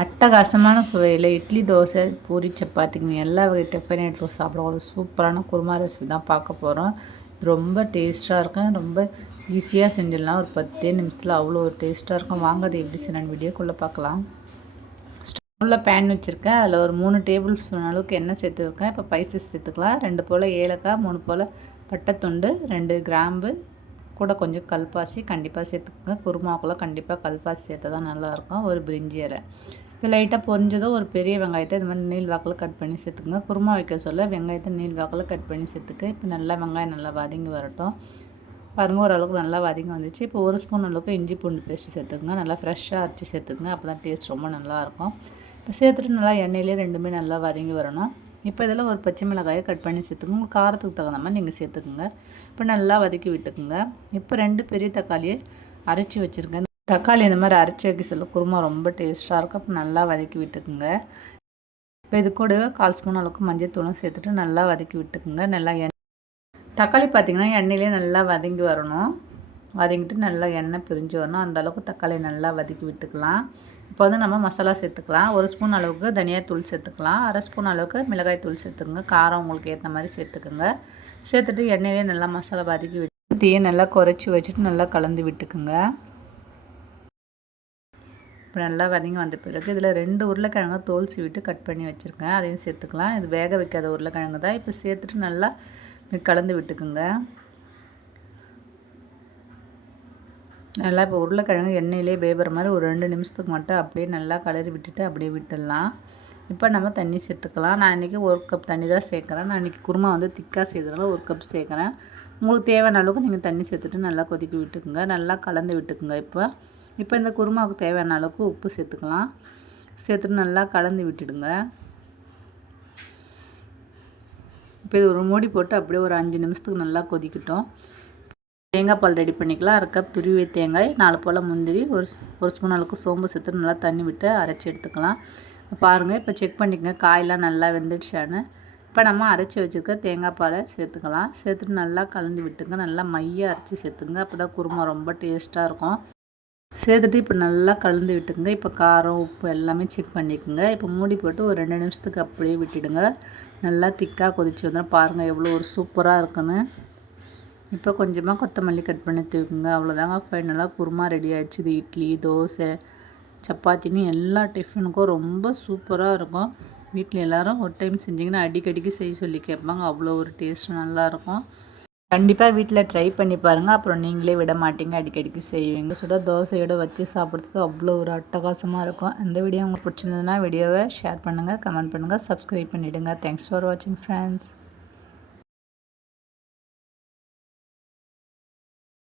அட்டகாசமான சுவையில் இட்லி, தோசை, பூரி, சப்பாத்திங்க எல்லா வகை டிஃபன் எடுத்து சாப்பிட ஒரு சூப்பரான குருமா ரெசிபி தான் பார்க்க போகிறோம். ரொம்ப டேஸ்ட்டாக இருக்கும். ரொம்ப ஈஸியாக செஞ்சிடலாம். ஒரு 10 நிமிஷத்தில் அவ்வளோ ஒரு டேஸ்ட்டாக இருக்கும். வாங்க அது எப்படி செய்யணும் வீடியோக்குள்ளே பார்க்கலாம். ஸ்டவ்வில் பேன் வச்சுருக்கேன். அதில் ஒரு 3 டேபிள் ஸ்பூன் அளவுக்கு எண்ணெய் சேர்த்துருக்கேன். இப்போ ஸ்பைசஸ் சேர்த்துக்கலாம். 2 போல் ஏலக்காய், 3 போல் பட்டைத்துண்டு, 2 கிராம்பு, கூட கொஞ்சம் கல்பாசி கண்டிப்பாக சேர்த்துக்கோங்க. குருமாக்குள்ளே கண்டிப்பாக கல்பாசி சேர்த்தா தான் நல்லாயிருக்கும். ஒரு பிரிஞ்சி இலை. இப்போ லைட்டாக பொரிஞ்சதோ ஒரு பெரிய வெங்காயத்தை இது மாதிரி நீள் வாக்கில் கட் பண்ணி சேர்த்துக்குங்க. குருமா வைக்க சொல்ல வெங்காயத்தை நீள் வாக்கில் கட் பண்ணி சேர்த்துக்கு. இப்போ நல்லா வெங்காயம் நல்லா வதங்கி வரட்டும். பாருங்கள் ஓரளவுக்கு நல்லா வதங்கி வந்துச்சு. இப்போ 1 ஸ்பூன் அளவுக்கு இஞ்சி பூண்டு பேஸ்ட்டு சேர்த்துக்குங்க. நல்லா ஃப்ரெஷ்ஷாக அரைச்சி சேர்த்துக்குங்க. அப்போ தான் டேஸ்ட் ரொம்ப நல்லாயிருக்கும். இப்போ சேர்த்துட்டு நல்லா எண்ணெயிலே ரெண்டுமே நல்லா வதங்கி வரணும். இப்போ இதில் ஒரு பச்சை மிளகாயை கட் பண்ணி சேர்த்துக்குங்க. உங்களுக்கு காரத்துக்கு தகுந்த மாதிரி நீங்கள் சேர்த்துக்குங்க. இப்போ நல்லா வதக்கி விட்டுக்குங்க. இப்போ 2 பெரிய தக்காளியை அரைச்சி வச்சுருக்கேன். தக்காளி இந்த மாதிரி அரைச்சி வைக்க சொல்ல குருமா ரொம்ப டேஸ்ட்டாக இருக்கும். இப்போ நல்லா வதக்கி விட்டுக்குங்க. இப்போ இது கூடவே 1/4 ஸ்பூன் அளவுக்கு மஞ்சள் தூளும் சேர்த்துட்டு நல்லா வதக்கி விட்டுக்குங்க. நல்லா தக்காளி பார்த்திங்கன்னா எண்ணெயிலே நல்லா வதங்கி வரணும். வதங்கிட்டு நல்லா எண்ணெய் பிரிஞ்சு வரணும். அந்த அளவுக்கு தக்காளி நல்லா வதக்கி விட்டுக்கலாம். இப்போ வந்து நம்ம மசாலா சேர்த்துக்கலாம். 1 ஸ்பூன் அளவுக்கு தனியாத்தூள் சேர்த்துக்கலாம். 1/2 ஸ்பூன் அளவுக்கு மிளகாய் தூள் சேர்த்துக்குங்க. காரம் உங்களுக்கு ஏற்ற மாதிரி சேர்த்துக்குங்க. சேர்த்துட்டு எண்ணெயிலே நல்லா மசாலா வதக்கி விட்டு தீயை நல்லா குறைச்சி வச்சுட்டு நல்லா கலந்து விட்டுக்குங்க. இப்போ நல்லா வதங்கி வந்த பிறகு இதில் 2 உருளைக்கிழங்கு தோல் சீவிட்டு கட் பண்ணி வச்சுருக்கேன். அதையும் சேர்த்துக்கலாம். இது வேக வைக்காத உருளைக்கிழங்கு தான். இப்போ சேர்த்துட்டு நல்லா கலந்து விட்டுக்குங்க. நல்லா இப்போ உருளைக்கிழங்கு எண்ணெயிலே வேகிற மாதிரி ஒரு 2 நிமிஷத்துக்கு மட்டும் அப்படியே நல்லா கலரி விட்டுட்டு அப்படியே விட்டுடலாம். இப்போ நம்ம தண்ணி சேர்த்துக்கலாம். நான் இன்றைக்கி 1 கப் தண்ணி தான் சேர்க்குறேன். நான் இன்றைக்கி குருமா வந்து திக்காக செய்கிறதுனால 1 கப் சேர்க்குறேன். உங்களுக்கு தேவையான அளவுக்கு நீங்கள் தண்ணி சேர்த்துட்டு நல்லா கொதிக்க விட்டுக்குங்க. நல்லா கலந்து விட்டுக்குங்க. இப்போ இந்த குருமாவுக்கு தேவையான அளவுக்கு உப்பு சேர்த்துக்கலாம். சேர்த்துட்டு நல்லா கலந்து விட்டுடுங்க. இப்போ இது ஒரு மூடி போட்டு அப்படியே ஒரு 5 நிமிஷத்துக்கு நல்லா கொதிக்கட்டும். தேங்காய் பால் ரெடி பண்ணிக்கலாம். 1/2 கப் துருவிய தேங்காய், 4 போல் முந்திரி, ஒரு ஸ்பூன் அளவுக்கு சோம்பு சேர்த்து நல்லா தண்ணி விட்டு அரைச்சி எடுத்துக்கலாம். பாருங்கள் இப்போ செக் பண்ணிக்கங்க காயெலாம் நல்லா வெந்துடுச்சான்னு. இப்போ நம்ம அரைச்சி வச்சுருக்க தேங்காய் பாலை சேர்த்துக்கலாம். சேர்த்துட்டு நல்லா கலந்து விட்டுங்க. நல்லா மையாக அரைச்சி சேர்த்துங்க. அப்போ தான் குருமா ரொம்ப டேஸ்ட்டாக இருக்கும். சேர்த்துட்டு இப்போ நல்லா கலந்து விட்டுங்க. இப்போ காரம் உப்பு எல்லாமே செக் பண்ணிக்கோங்க. இப்போ மூடி போட்டு ஒரு 2 நிமிஷத்துக்கு அப்படியே விட்டுடுங்க. நல்லா திக்காக கொதிச்சு வந்துடும். பாருங்கள் எவ்வளோ ஒரு சூப்பராக இருக்குன்னு. இப்போ கொஞ்சமாக கொத்தமல்லி கட் பண்ணி தூக்குங்க. அவ்வளோதாங்க ஃபைனலாக குருமா ரெடி ஆகிடுச்சு. இது இட்லி, தோசை, சப்பாத்தின்னு எல்லா டிஃபனுக்கும் ரொம்ப சூப்பராக இருக்கும். வீட்டில் எல்லோரும் ஒரு டைம் செஞ்சிங்கன்னா அடிக்கடிக்கு செய்ய சொல்லி கேட்பாங்க. அவ்வளோ ஒரு டேஸ்ட் நல்லாயிருக்கும். கண்டிப்பாக வீட்டில் ட்ரை பண்ணி பாருங்கள். அப்புறம் நீங்களே விட மாட்டீங்க, அடிக்கடிக்கு செய்வீங்க. சுட தோசையோடு வச்சு சாப்பிட்றதுக்கு அவ்வளோ ஒரு அட்டகாசமாக இருக்கும். இந்த வீடியோ உங்களுக்கு பிடிச்சிருந்ததுன்னா வீடியோவை ஷேர் பண்ணுங்கள், கமெண்ட் பண்ணுங்கள், சப்ஸ்கிரைப் பண்ணிவிடுங்க. தேங்க்ஸ் ஃபார் வாட்சிங் ஃப்ரெண்ட்ஸ்.